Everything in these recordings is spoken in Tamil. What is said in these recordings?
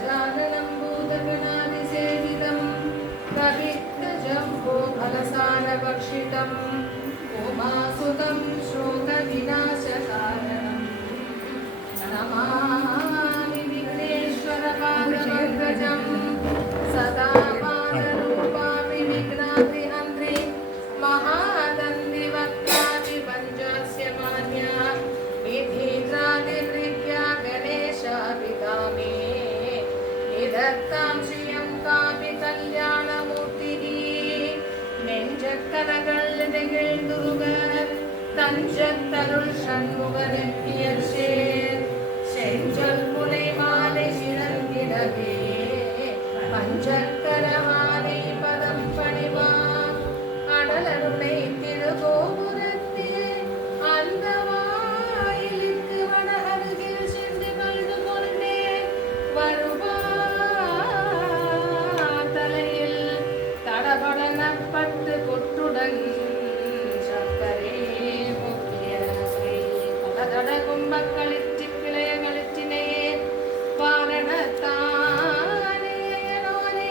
गजाननं भूतगणादिसेवितं कवित्तजम्बोफलसारभक्षितम् उमासुतं शोकविनाशकारणं नमामि विघ्नेश्वरपादपङ्कजं सदा पादरूपापि विघ्नाद्रिहन्त्रि महादन्दिवक्त्रादिपञ्चस्य मान्या विधीन्द्रादिभृत्या गणेशाभिकामे निधत्तां श्रियं कापि कल्याणमूर्तिः நெஞ்சக்கனகள் நிகழ்ந்துருகர் தஞ்சத்தருள் சண்முகனெத்தியர்சேர் செஞ்சொல் புனை மாலை சிறந்திடவே பஞ்சக்கரமாலை பதம் பணிவாம் அடலருளை திருகோபுரத்தே அந்த வாயிலுக்கு வடஅருகில் சென்று கண்டு கொண்டே வருவார் தலையில் தடபடனப்பட்டு கொட்டுடன் சக்கரே முக்கிய பலதட கும்பக்களிற்றி பிழையகளிற்றினையே வாரணத்தானே நோனை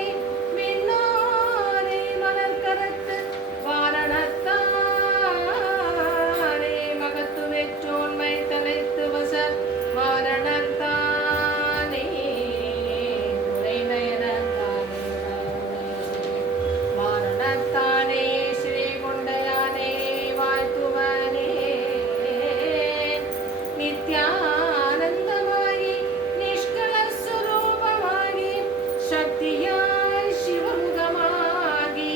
மின்னோரை மலர்கரத்து வாரணத்தானே மகத்து வெற்றோன்மை தலைத்து வச வாரணத்தானே உரை நயனத்தானே வாரணத்தானே ஸ்ரீ கொண்டையானே வாழ்த்துவனே நித்யானந்தமாகி நிஷ்கல ಸ್ವರೂಪವಾಗಿ சக்தியாய் சிவமுகமாகி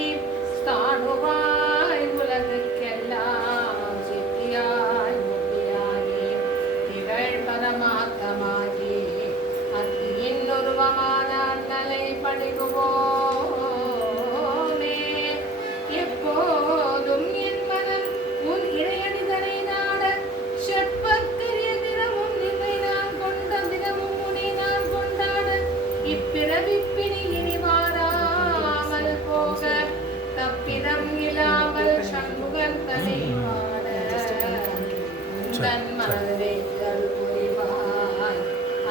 ஸ்தானுவாய் உலகுக்கெல்லாம் சித்தியாய் முக்தியாகி திகழ் பரமார்த்தமாகி அத்தியின் உருவமான அண்ணலை பணிகுவோமே எப்போதும் என் மனம் உன் இறையடிதனை நாட ஷட்பக்கரிய தினமும் நின்னை நான் கொண்ட தினமும் உன்னை நான் கொண்டாட இப்பிறவிப்பினி இனி மாறாமல் போக தப்பிதம் இல்லாமல் சண்முகன் தலை பாட தன் மனதை புரிவாய்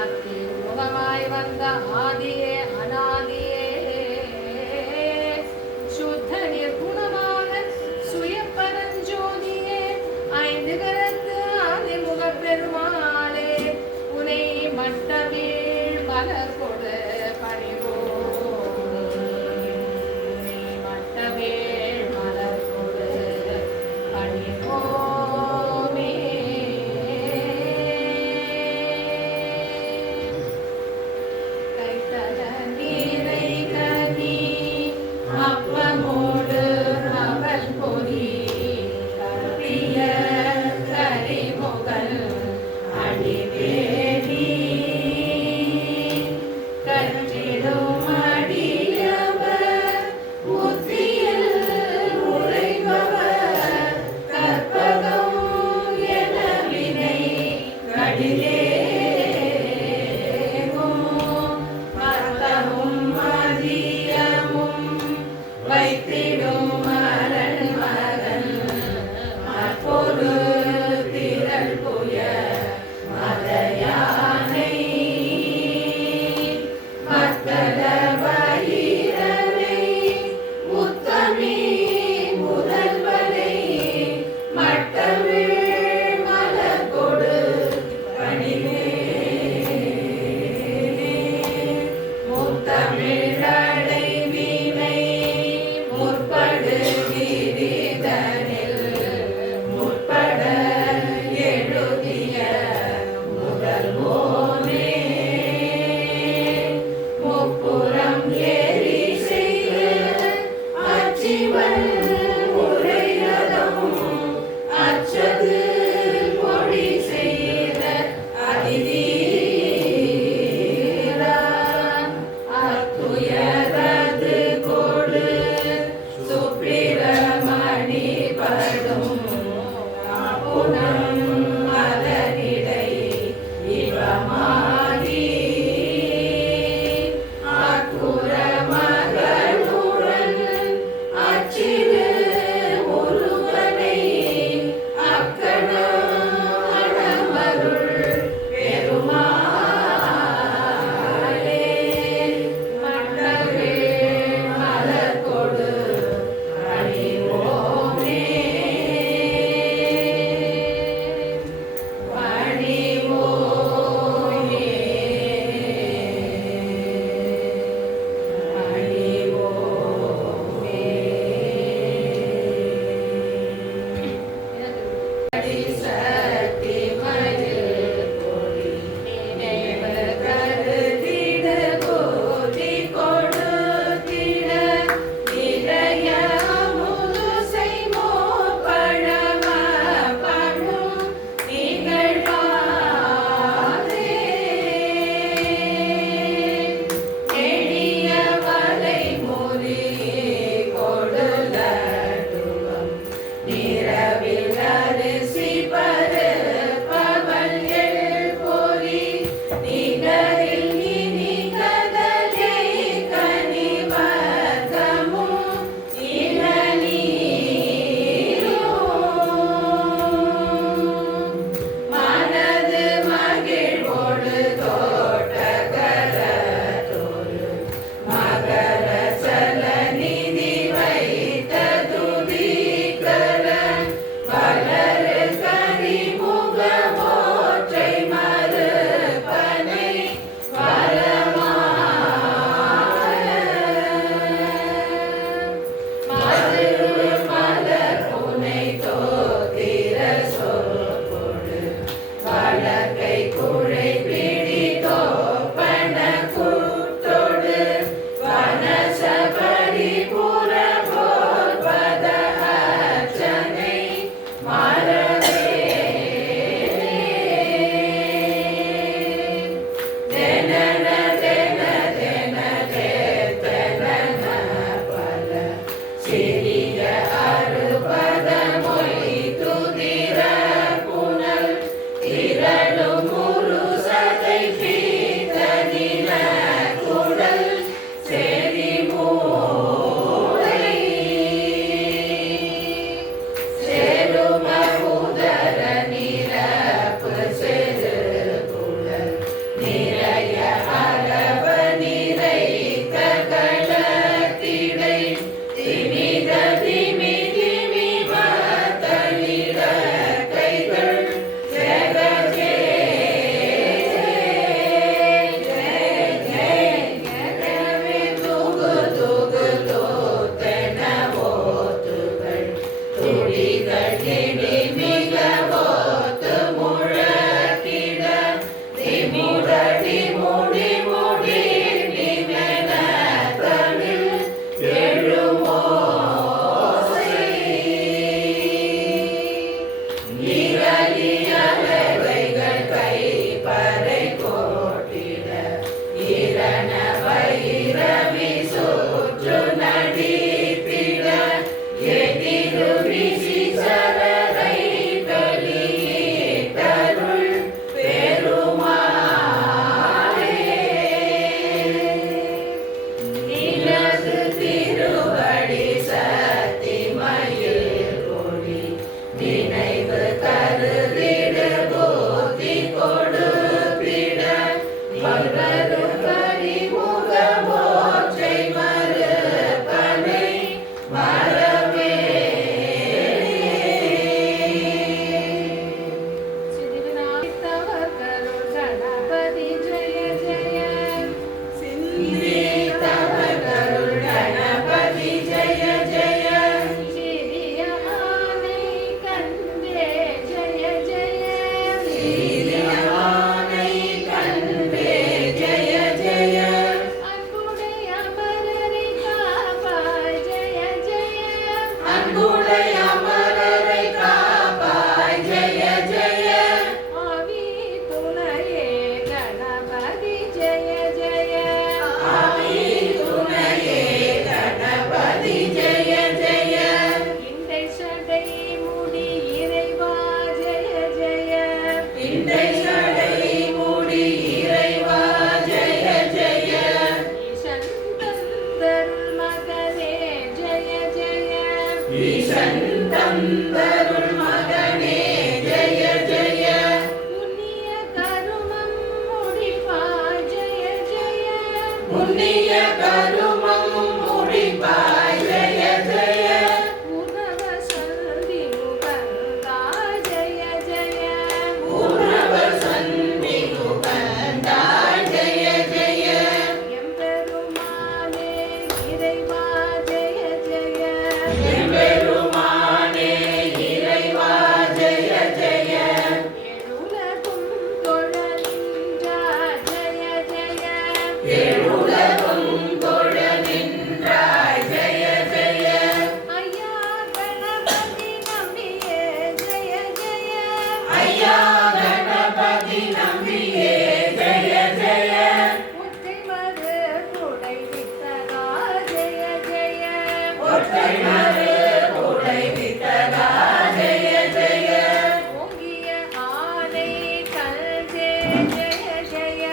அத்தி முகமாய் வந்த ஆதியே அநாதியே சுத்த நிர்குணமான சுயப்பரஞ்சோதியே ஐந்து கரத்து ஆதிமுக பெருமாளே உனை மட்டவீழ் மலர் கொடு பணிவோமே உனை மட்டவீழ் மலர் கொடு பணிவோமே கைத்தல தந்தருள் மகனே ஜெய ஜெய புண்ணிய கருமம் முடிப்பாய் ஜெய ஜெய புண்ணிய கருமம் முடிப்பாய் ஜெய ஜெய பூர்ணவ சந்தி முகந்தா ஜெய ஜெய பூர்ணவ சந்தி முகந்தா ஜெய ஜெய எம்பெருமானே இறைவா ஜெய ஜெய எம்பெருமானே இறைவா ஜெய ஜெய ஏழுலகும் தொழ நின்றாய் ஜெய ஜெய ஏழுலகும் தொழ நின்றாய் ஜெய ஜெய ஐயா கணபதி நம்பியே ஜெய ஜெய ஐயா கணபதி நம்பியே ஜெய ஜெய ஒற்றை மறு குடை வித்தகா ஜெய ஜெய ஒற்றை மறு குடை வித்தகா ஜெய ஜெய ஓங்கிய ஆனை கண்டே ஜெய ஜெய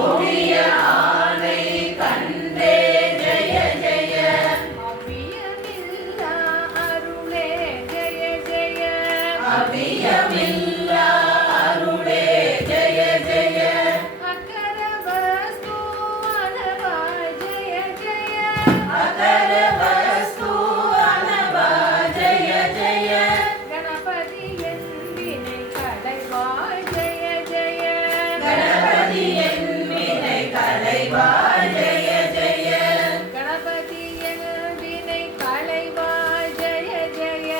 ஓங்கிய ஆனை கண்டே ஜெய ஜெய அவ்வியமில்லா அருளே ஜெய ஜெய அவ்வியமில்லா அருளே ஜெய ஜெய அக்கர வஸ்து அனபாய் ஜெய ஜெய அக்கர வஸ்து அனபாய் ஜெய ஜெய கணபதி என்பினை களைவாய் ஜெய ஜெய கணபதி என்பினை களைவாய் ஜெய ஜெய கணபதி என்பினை களைவாய் ஜெய ஜெய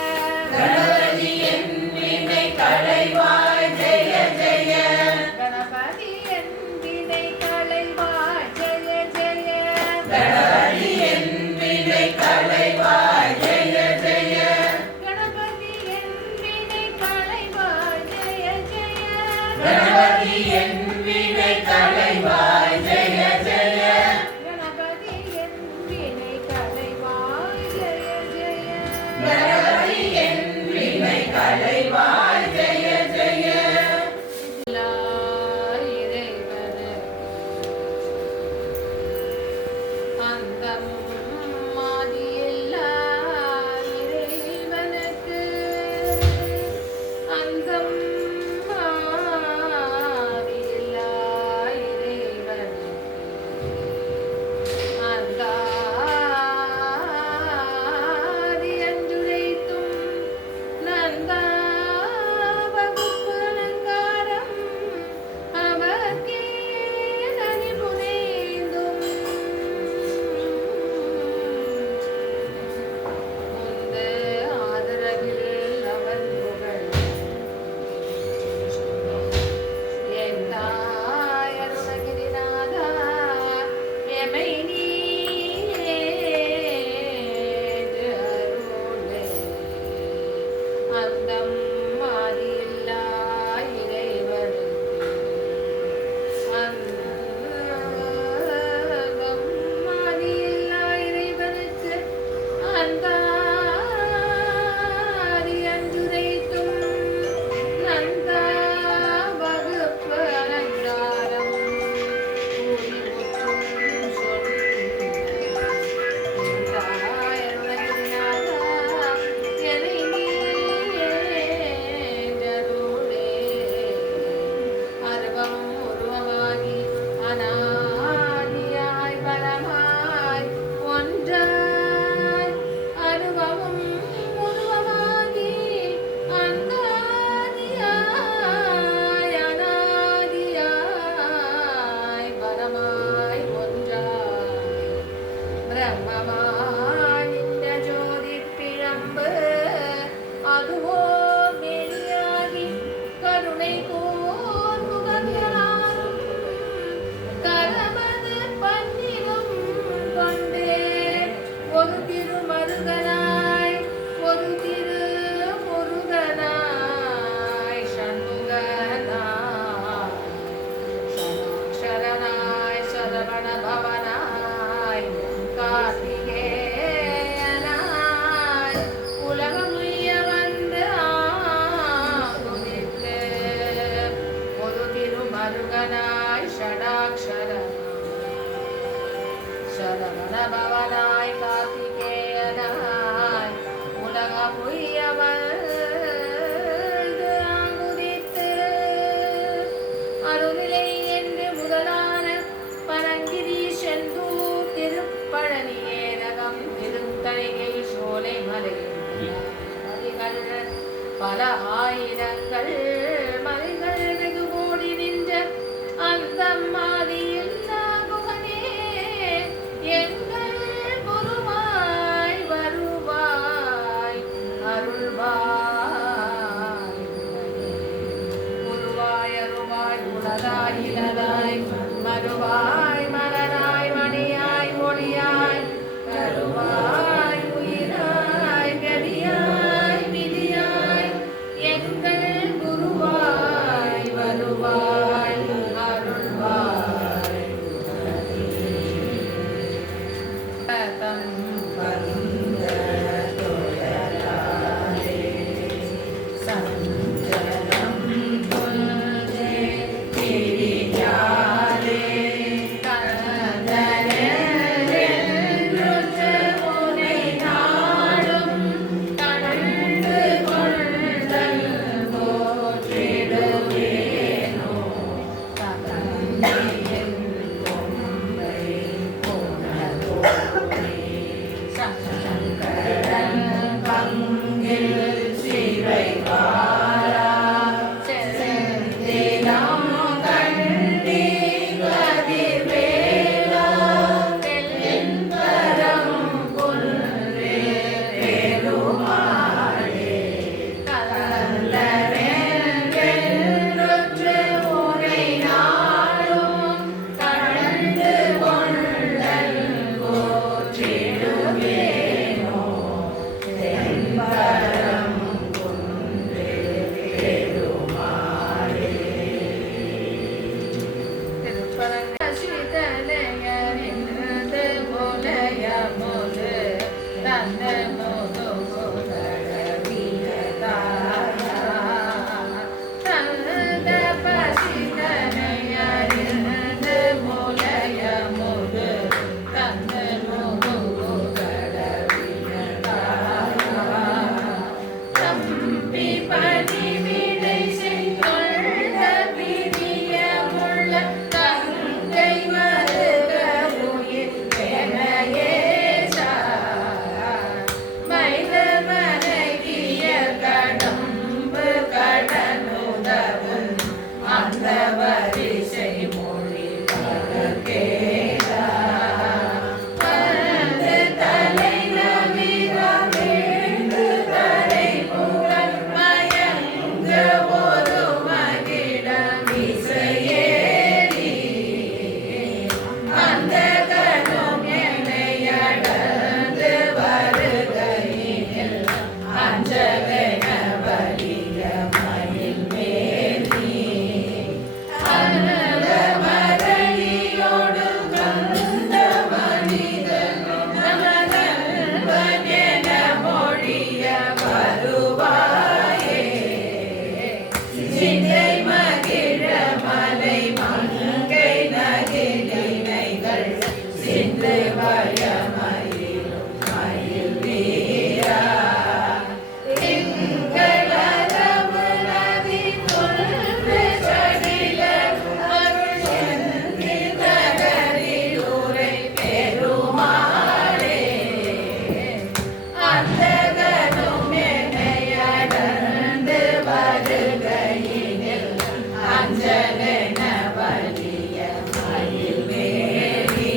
கணபதி என்பினை களைவாய் ஜெய ஜெய கணபதி என்பினை களைவாய் ஜெய ஜெய கணபதி என்பினை களைவாய் ஜெய ஜெய கணபதி என்பினை களைவாய் ஜெய ஜெய கணபதி என்பினை களைவாய் ஜெய ஜெய கணபதி என்பினை களைவாய் ஜெய ஜெய கணபதி என்பினை களைவாய் ஜெய ஜெய இறைவனே அந்தம் மாதியில்லா இறைவனுக்கு அந்தம் மாதியில்லா இறைவனுக்கு அந்தாதி அஞ்சுரைத்தும் நந்தா வகுப்பு அலங்காரம் அவர்க்கே தனி புனைந்தும் முந்து ஆதரவில் அவன் புகழ் என் தாய் அருணகிரிநாதா எமை நீடு அருளே அந்தம் மாதியில்லா இறைவனுக்கு அந்தம் மாதியில்லா இறைவனுக்கு அந்தாதி அஞ்சுரைத்தும் நந்தா வகுப்பு அலங்காரம் கூறி முற்றும் சொன்ன பிரம்மமாய் நின்ற ஜோதி பிழம்பு அதுவோ வெளியாகி கருணை கூர் முகங்களாரும் கரமது பன்னிலும் கொண்டே ஒரு திருமருகனாய் ஒரு திரு முருகனாய் சண்முகனாய் சரணாய் சரவண பவனாய் கார்த்திகேயனாய் உலகமுய்ய வந்து ஆகுதித்து ஒரு திருமருகனாய் ஷடாக்ஷரனாய் சரவண பவனாய் கார்த்திகேயனாய் உலகமுய்ய வந்து ஆகுதித்து அருளிலை என்று முதலான பரங்கிரி செந்தூர் திருப்பழனி ஏரகம் திருத்தணிகை சோலை மலைகள் பல ஆயிரங்கள் மலைகள் வெகு கோடி நின்ற அந்த மாதியில் குகனே எங்கள் குருவாய் வருவாய் அருள்வாய் குருவாய் அருவாய் உலகாய் இலதாய் மறுவாய் மலராய் மணியாய் மொழியாய் கருவாய் உயிராய் கதியாய் விதியாய் எங்கள் குருவாய் வருவாய் அருள்வாய் தம் பந்த தொழலாலே சஞ்சலம் கொள்கே கிரியாலே கந்தனென்று உனை நாடும் கண்டு கொண்டல் போற்றிடுவேனோ கந்தனியின் கொம்பை போனதோனே சங்கரன் பங்கில் சிவை வாரா செந்திலம் கண்டி கதிர்வேலா தென்பரம் குன்றே பெருமாளே கலந்தரென்று உனை நாடும் கண்டு கொண்டல் போற்றிடுவேனோ தென்பரம் குன்றே பெருமாளே திருப்பரங்கசிதனையறிந்து முலையமுது தந்த தந்த பசிதனையறிந்து முலையமுது தந்த தம்பி பணிவிடை செய்தொள்ள பிரியமுள்ள தங்கை மருக உயிர் பெனையேசா மைத மனைவிய கடம்பு கடனுதவும் அந்த வரிசை மொழி பகேதா பரந்து தலை நவிரவேண்டு தரை புகழ் மயங்க ஒரு மகிடம் இசையேறி அந்த கணும் என்னை அடர்ந்து வருகையில் அஞ்சகன வலிய மயில் மேலி அனல மரளியோடு கந்த மனிதன் நமதல்வன் என மொழிய வருவாயே சிந்தை மகிழ மலை மங்கை நகிலினைகள் சிந்து வயமயிலும் மயில் வீரா திங்களரவு நதி தொன்று சடில அருள் செந்தி நகரில் உரை பெருமாளே அந்தகனும் என்னை அடர்ந்து வருகையினில் அஞ்சகன வலிய மயில் மேலி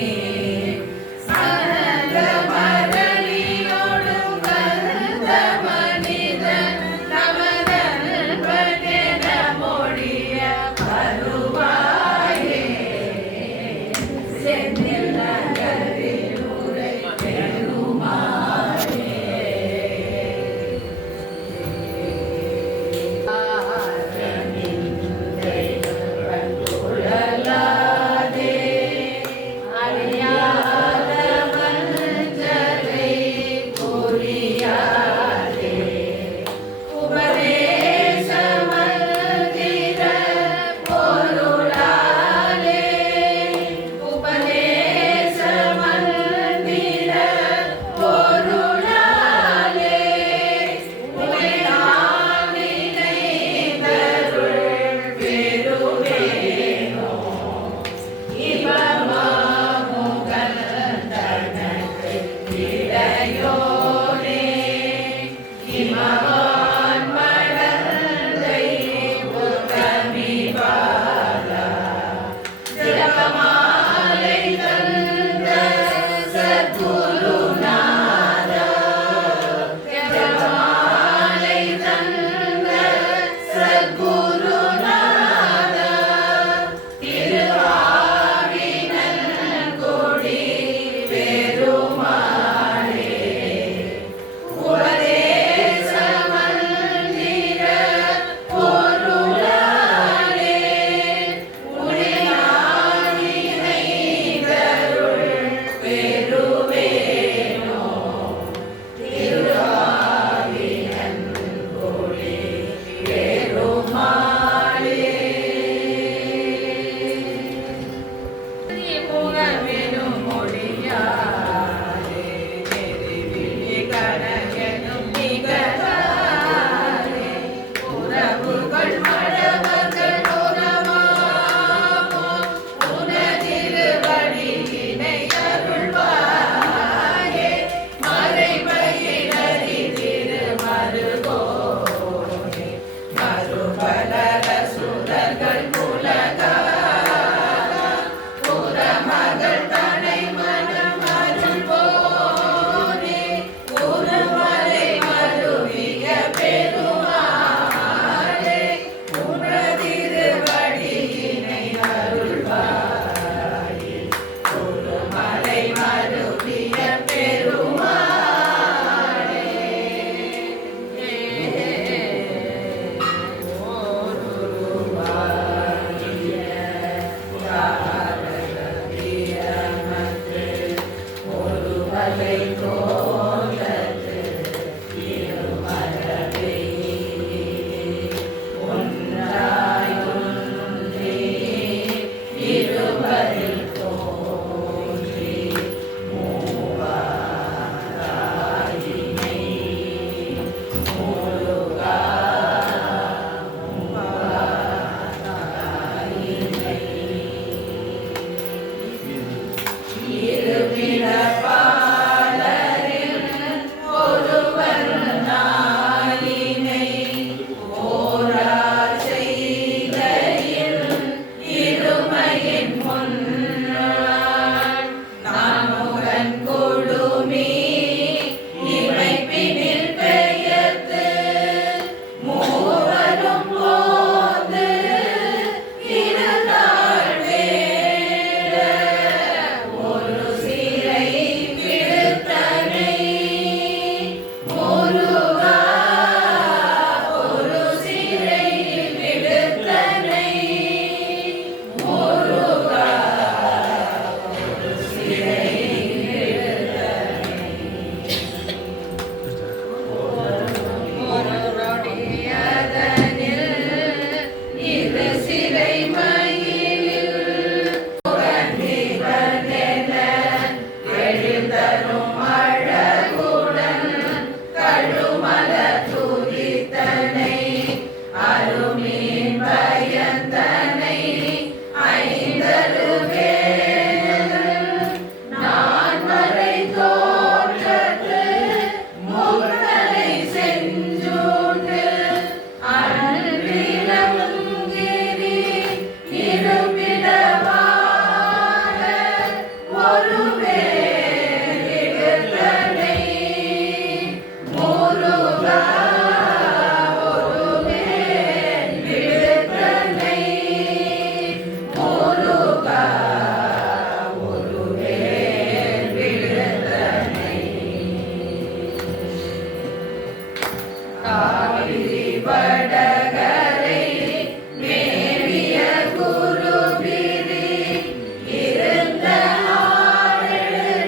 இருந்த ஆடெழு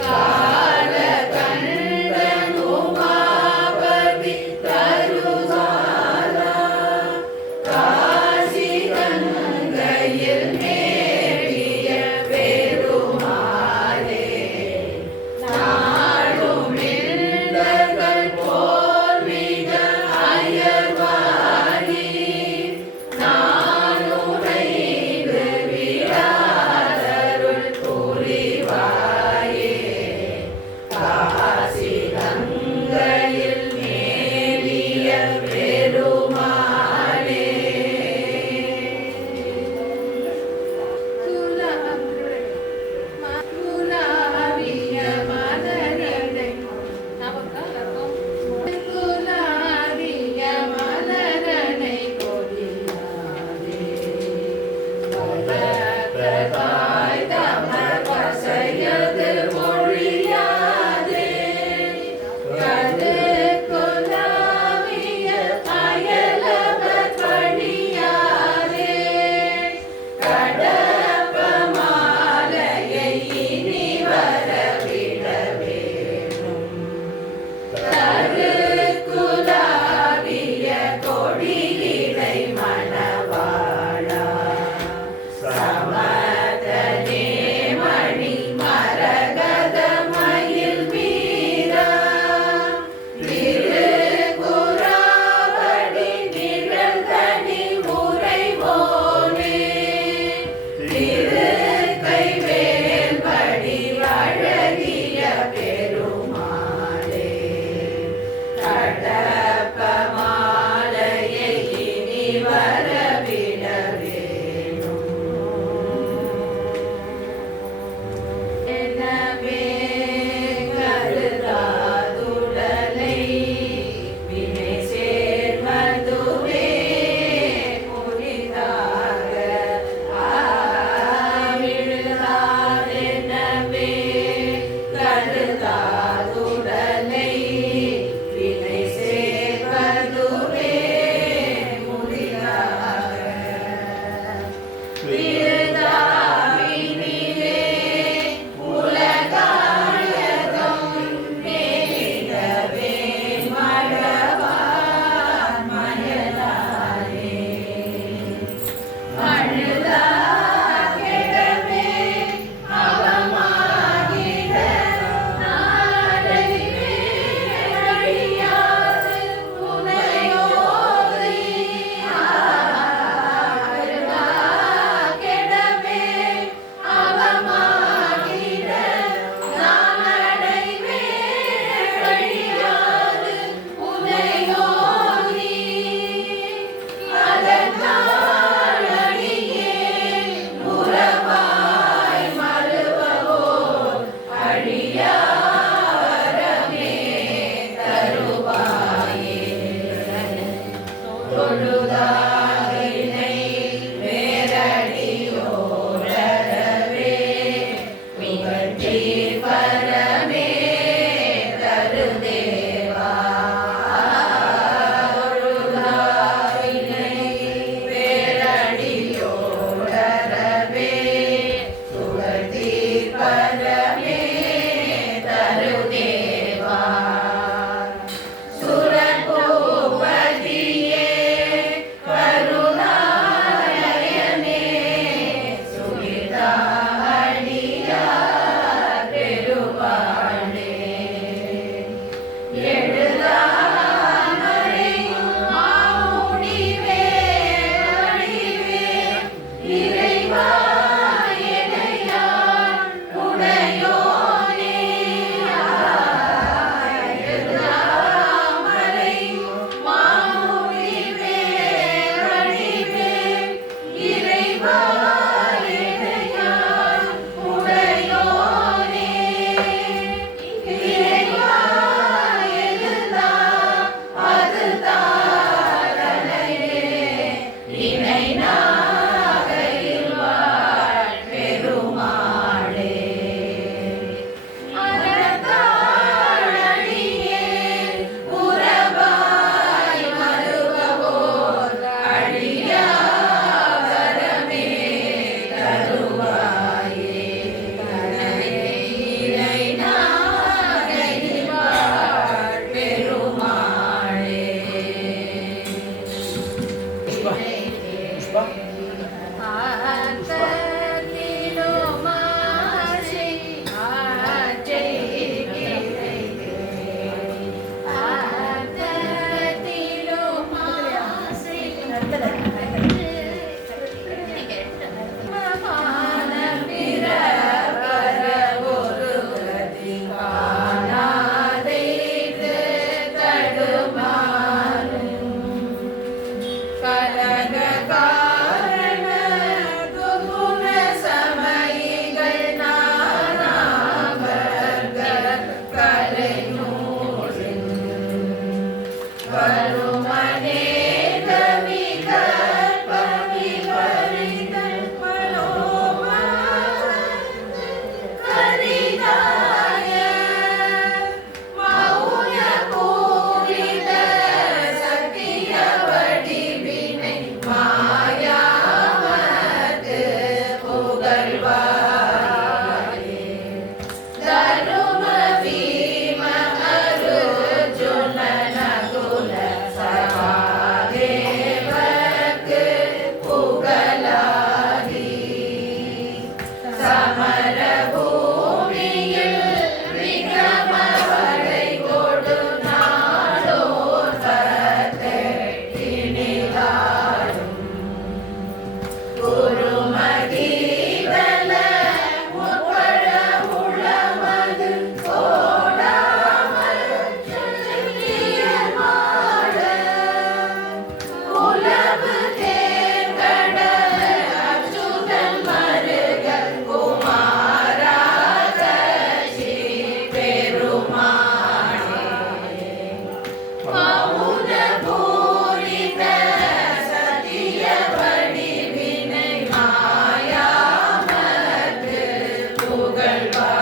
கால கண்டன் உமாபதி தருகாலா காசி கங்கையில் மேவிய பெருமாளே நாடும் இந்தர்கள் போல் மிக அயர்வாடி நானுரைந்து விடாதருள் புரிவாய்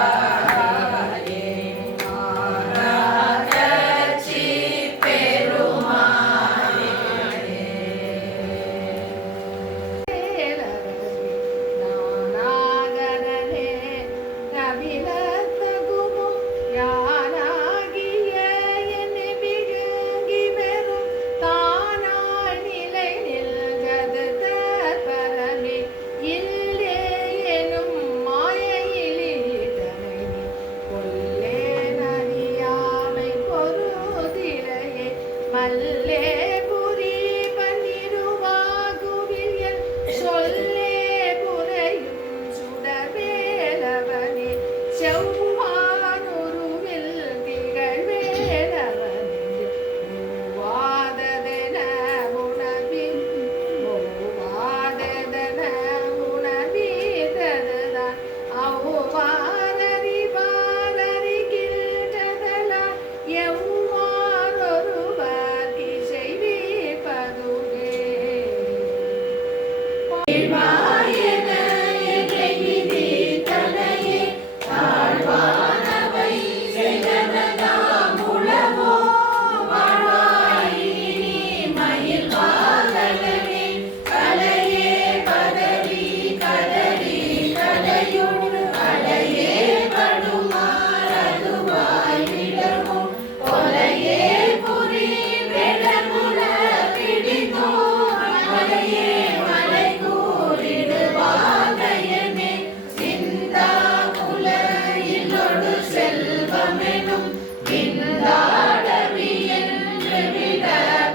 புகழ்வாயே மாறாகச்சி பெருமாளே நானாகனே நபிலத்தகுமோ யானாகிய என்னை பிடுங்கி வெறும் தானாய் நிலை நில்கது தற்பரமே இல்லே எனும் மாயையிலிட்டனை கொல்லே நறியாமை பொருதிரையே மல்லே புரி பன்னிருவாகுவில் சொல்லே புரையும் சுடர்வேலவனே செவ்வானுருவில் திகழ்வேலவனே மூவாததென உணவீததுதான் அவ்வாறறிகின்றதெல்லாம் எவ்வாறொருவர் இசைவிப்பதுவே வாழ்வாயென என்னை விதித்தனையே தாழ்வானவை செய்தனதாம் உளவோ வாழ்வாயினி மயில் வாழகனே கலையே பதவி கதறி கலையுடு அலையே படுமாறதுவாய் விடமோ கொலையே புரி வெடமுல பிடித்தோ மலையே மலை கூறிடுவாகையனே சிந்தா குல இல்லொடு செல்வமெனும் விந்தாடவி என்று விட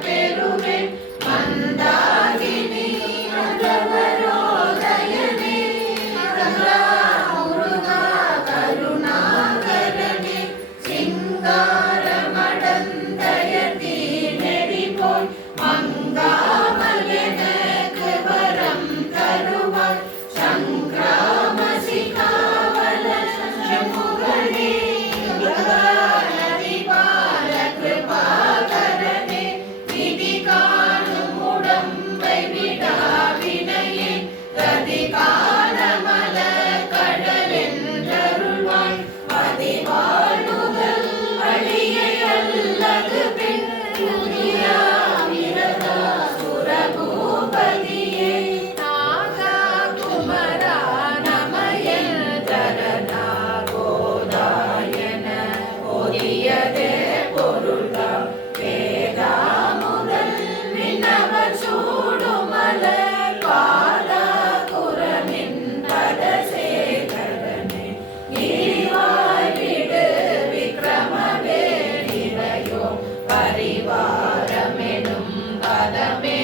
பெருமென் மந்தாகினி அந்தவரோதயனே கங்கா முருகா கருணாகரனே சிங்காரமடந்தயதி நெறி போய் மங்காமல் எனக்கு வரம் தருவாய் சங்கிராமசிகாவல சண்முகனே நதி பால கிருபாகரனே விதி காணும் உடம்பை விடாவினையே கதி காணமல கடலென்றருள்வாய் மதி வாழ்வுகள் வழியை அல்லது பின் துரியா விரதா சுரபூபதியே நாகா குமரா நமயன் தரனா கோதாயன ஓதியதே பொருளா வேதா முதல் விண்ணவர் சூடுமல பாதா குரமின் பதசேகரனே கிரிவாய் விடு விக்ரமவேணிரையோ பரிவாரமெனும் பதமே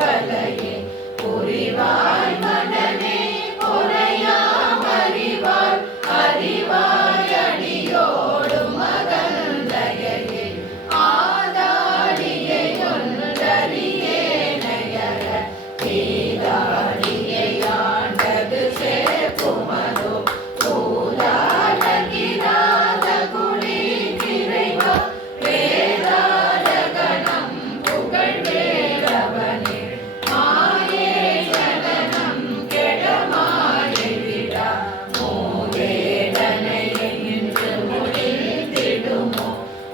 வலையே புரிவாய் மனமே பொறையாம் அறிவாய் அறிவாய் அடியோடும் மகந்தயையே ஆதாடியை ஒன்றறியே நயர தீதாடியை ஆண்டது சேப்புமதோ பூதாடகிராத குடி திரைவா வேதாரகணம் புகழ்வேலவனே மாயே ஜனனம் கெடமாயை விடா மூதேடனை என்று முடித்திடுமோ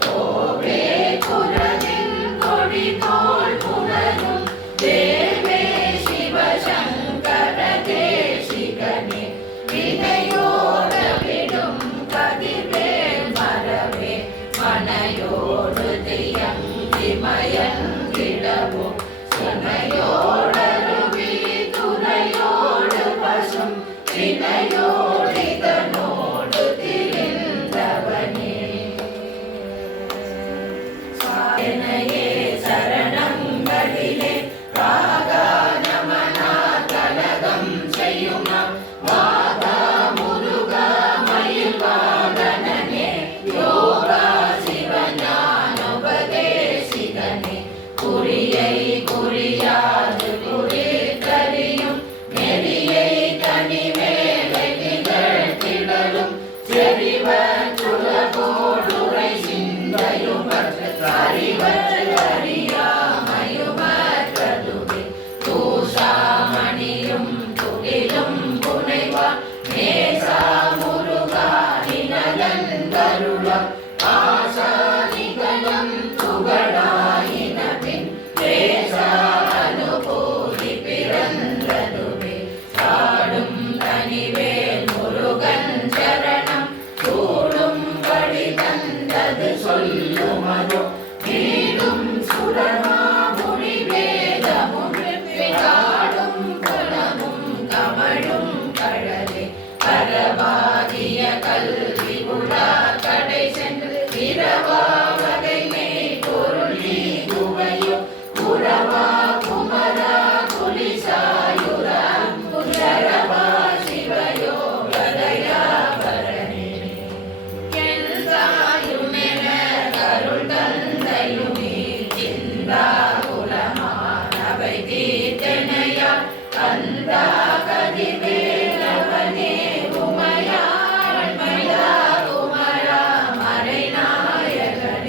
கோவே குரலின் கொடி தோள் புனரும் தேவே சிவசங்கர தேசிகனே வினையோட விடும் கதிர்வேல் மரவே மனையோடு தியங்கி மயங்கிடவோ சுனையோடருவி துறையோடு பசும் வினையோடிதனோடு திரிந்தவனே சாயனையே சரணங்களிலே ராகா நமனா கலகம் செய்யுமா வாகா முருகா மயில் வாகனனே யோகா சிவஞானோபதேசிகனே குறியை குறியாது குறித்தறியும் நெறியை தனிமேலை திகழ்த்திடலும் செறிவர் சுலபோடுரை சிந்தையுமற்ற அறிவற்ற அறியாமையுமற்றதுவே தூசாமணியும் துகிலும் புனைவா நேசா முருக சொல்லுமதோ வீடும் சுடமாமுனி வேதமும் விகாடும் புலமும் கமழும் கழலே பரவாகிய கல்வி உலா கடை சென்று இரவா வகை மெய் பொருள் நீங்குவையோ குரவா குமரா குலிசாயுரா குரவா சிவயோ கதயாபரணே எந்தாயுமென கருள் தந்தையுமே சிந்தா குலமானவை தீர்த்தனையா கந்தா கதிவேலவனே உமையாள் மயிலா குமரா மறைநாயகனே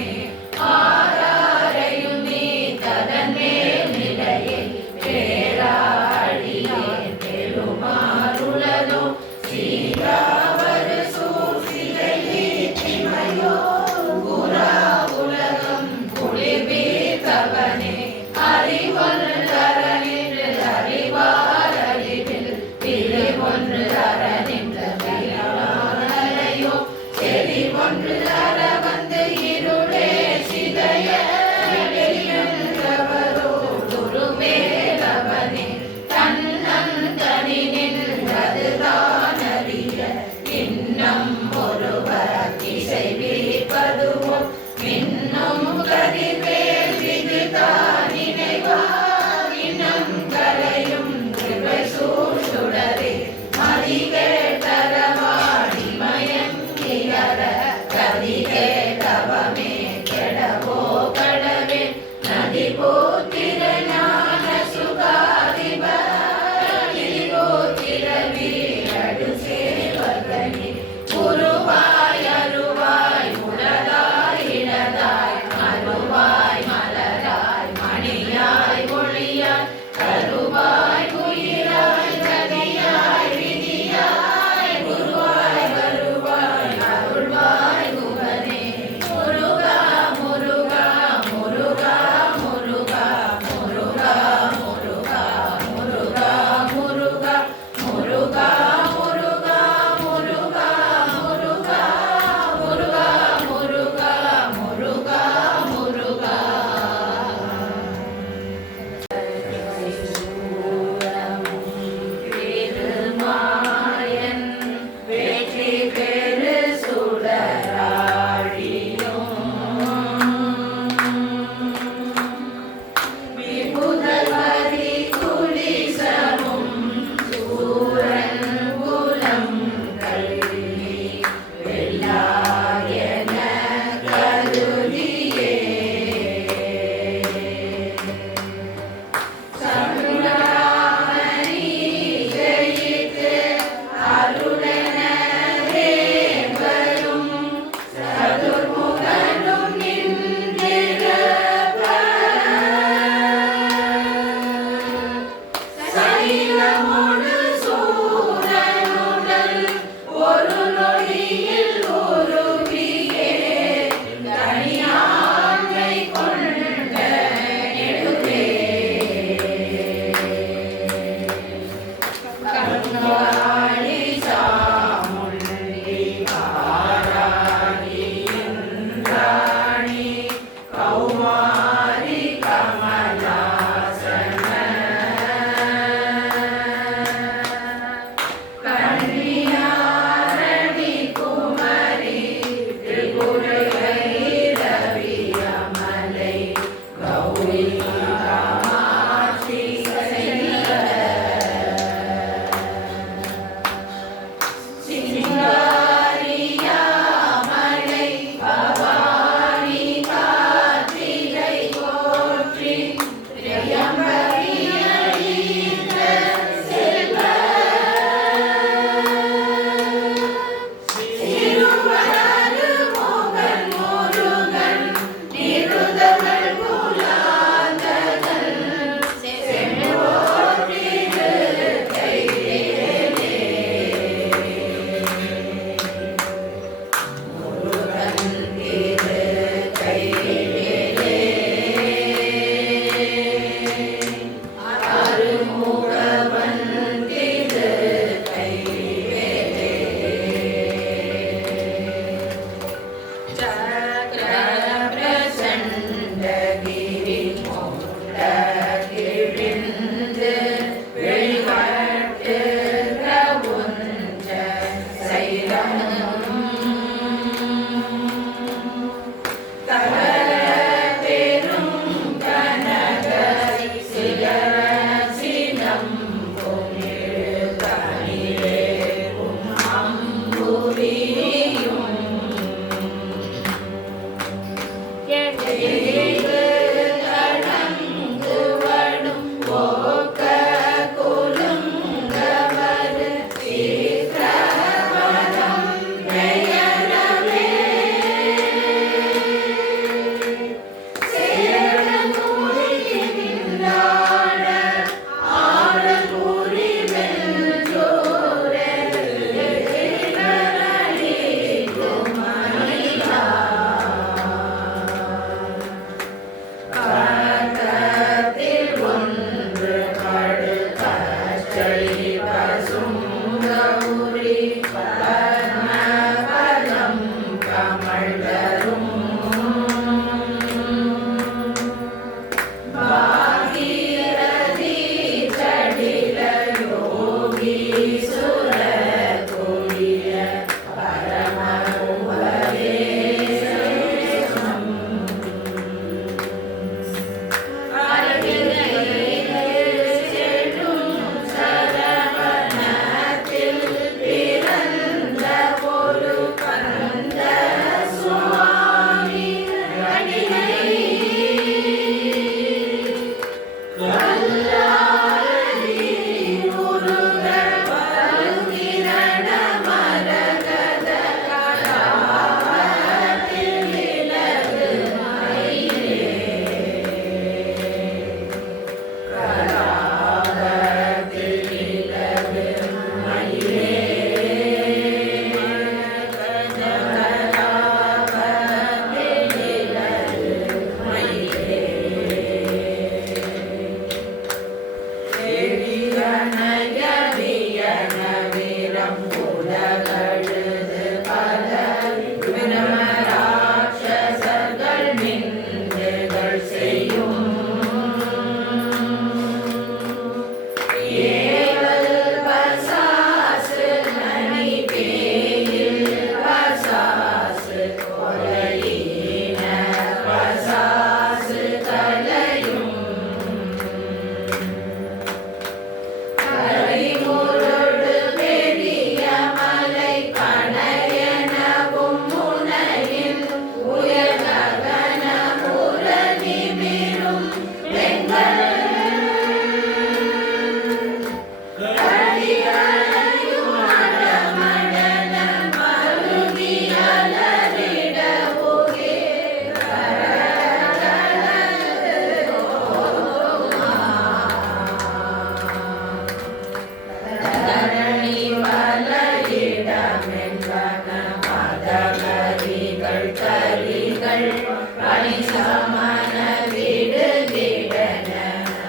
கலிகள் பணி சமன விடுதிடன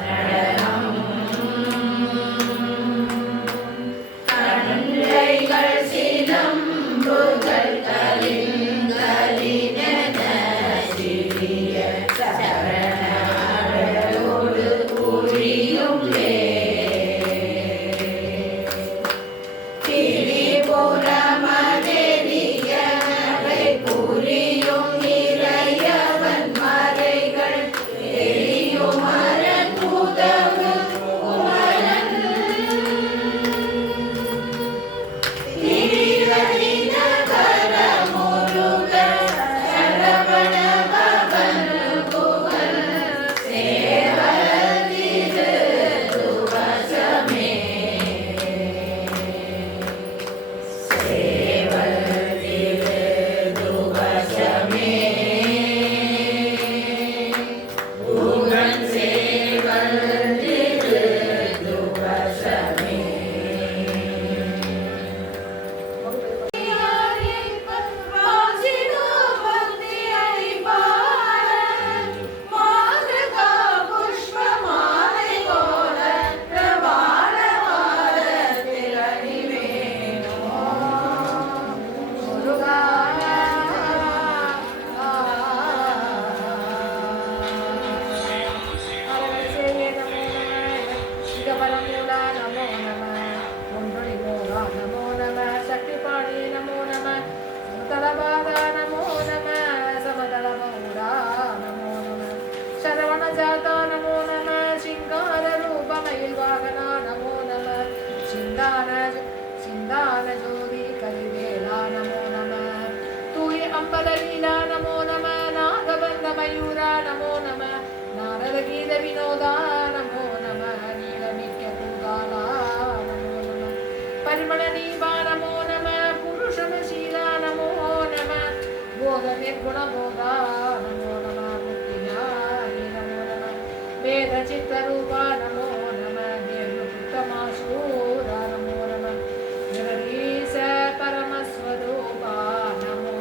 நடனம் கண்டைகள் சிலம்புகள் கலிங்கலினென சிறிய சரணோடு புரியும் திரிபுரமதெரியவை புரியும் நிறையவன் மறைகள் எரியும் மரன் புதவு குமரன் திரிவதினகர முருக சரவண பவன் புகழ் சேவதிரு துவசமே சேவதிரு துவசமே புகழ் சேவதிரு துவசமே शरवणजाता नमो नमः शिङ्गाररूपमयिल्वाहना नमो नमः सिन्दान ज्योति कलिवेला नमो नमः तूय अम्बललीला नमो नमः नागबन्धमयूरा नमो नमः नारदगीतविनोदा नमो नमः नीलमिक्यपूगाला नमो नमः परिमलदीपा नमो नमः पुरुषमशीला नमो नमः बोधनिर्गुणबोधा नमो नमः मुक्तिज्ञानी नमो नमः वेदचित्तरूपा नमो नमः निर्मुक्तमाशूरा नमो नमः जगदीश परमस्वरूपा नमो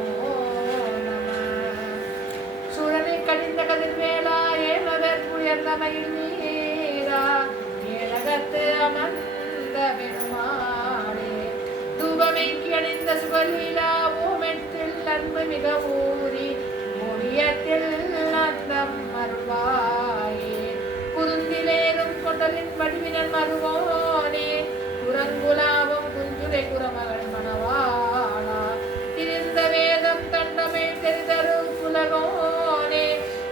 नमः சூரனை கடிந்த கதிர்வேலா ஏமவர் மயில் நீரா ஏலகத்து அமர்ந்த பெருமாளே தூபமைக்கு அணிந்த சுகலீலா ஓமெட்டில் அன்பு மிக ஊறி ஓவியத்தில் அந்தம் அருள்வாயே குருந்திலேறும் கொண்டலின் வடிவினன் மருவோனே குரங்குலாவும் குஞ்சுரை குரமகள் மணவாளா திரிந்த வேதம் தண்டமே தெரிதரும் குலகோனே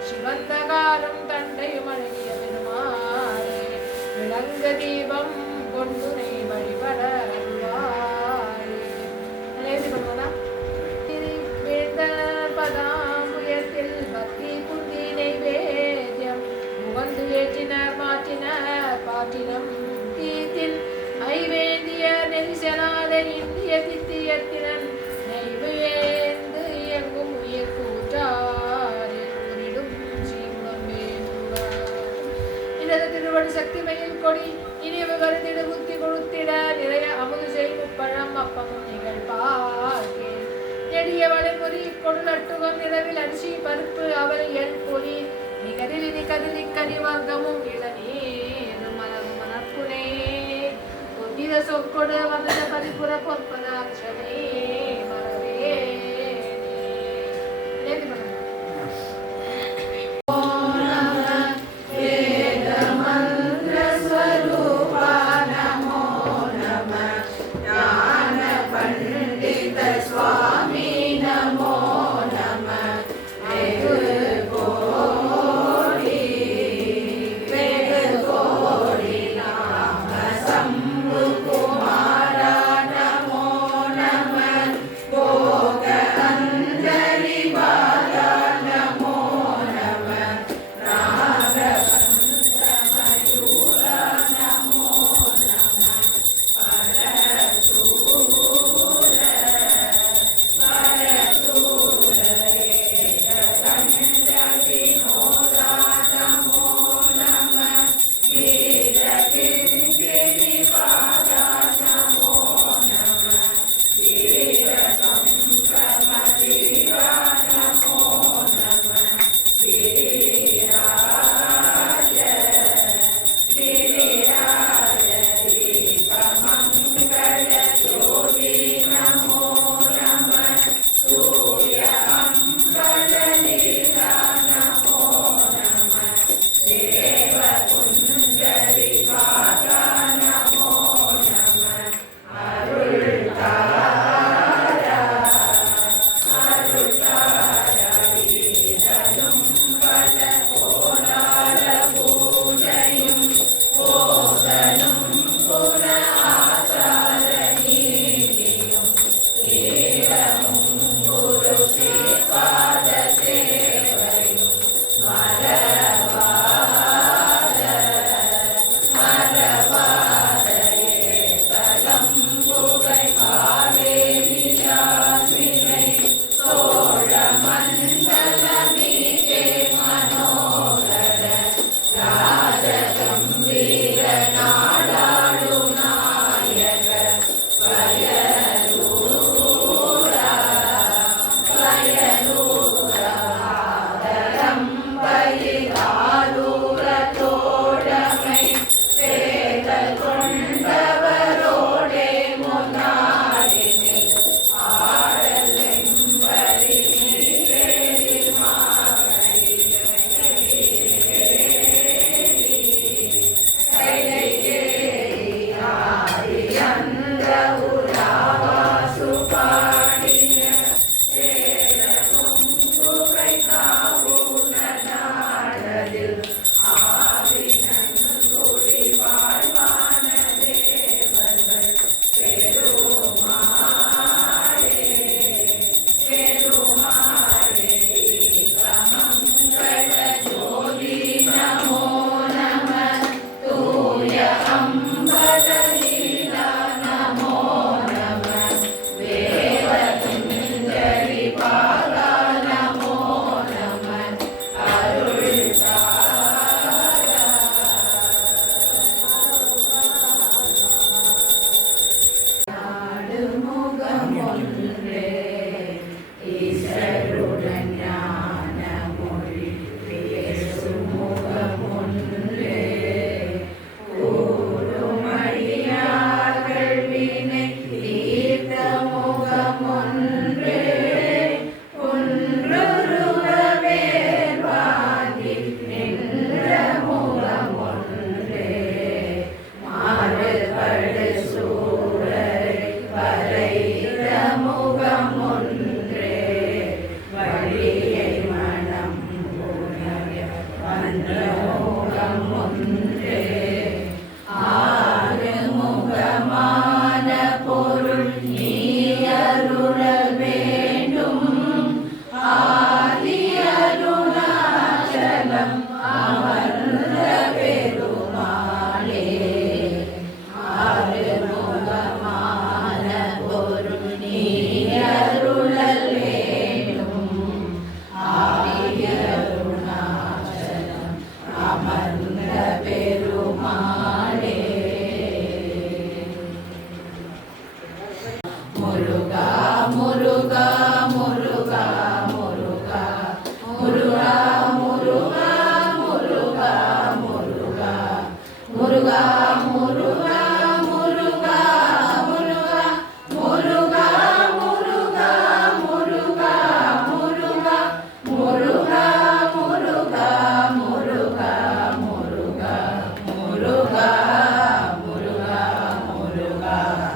சிவந்த காலம் தண்டையும் அழகிய பெருமாளே விளங்க தீபம் கொண்டுனை வழிபட அருள்வாயே. எழுதி பண்ணுவதா வேந்த பதாம்புயத்தில் பக்தி புந்தி நைவேத்தியம் முகந்து ஏற்றினர் மாற்றினர் பாட்டினம் தீத்தில் ஐவேந்திய நெரிசனாத இந்திய தித்தியத்தினன் நைவேந்து இயங்கும் உயிர் கூற்றாரில் உரிடும் சீமுடம்பே இடது திருவடி சக்திமையில் கொடி இனிவு கருதிட புத்தி கொடுத்திட நிறைய அமுது செய்யும் பழம் அப்பமும் நிகழ்பார்க்கே நெடிய வளைமுறி கொடுலட்டுகம் நிலவில் அரிசி பருப்பு அவல் எள் பொறி நிகரில் இனி கதிரி கனி வர்க்கமும் இளநீரும் மலரும் மலர்ப்புனே கொத்திர சொற்கொடு வந்த பரிபுற பொற்பதாட்சமே மலரே நேர்த்தி பண்ணுங்க. வேதமந்திரஸ்வரூபா நமோ நமः ஞான பண்டித சுவாமி நமோ நமः வெகு கோடி நாம சம்பு குமாரா நமோ நமः போக அந்தரிபாலா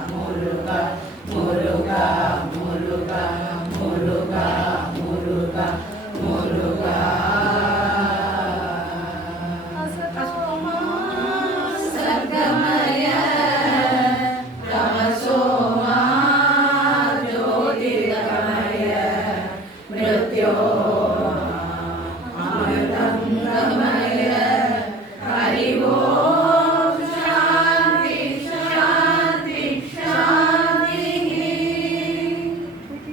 முருகா முருகா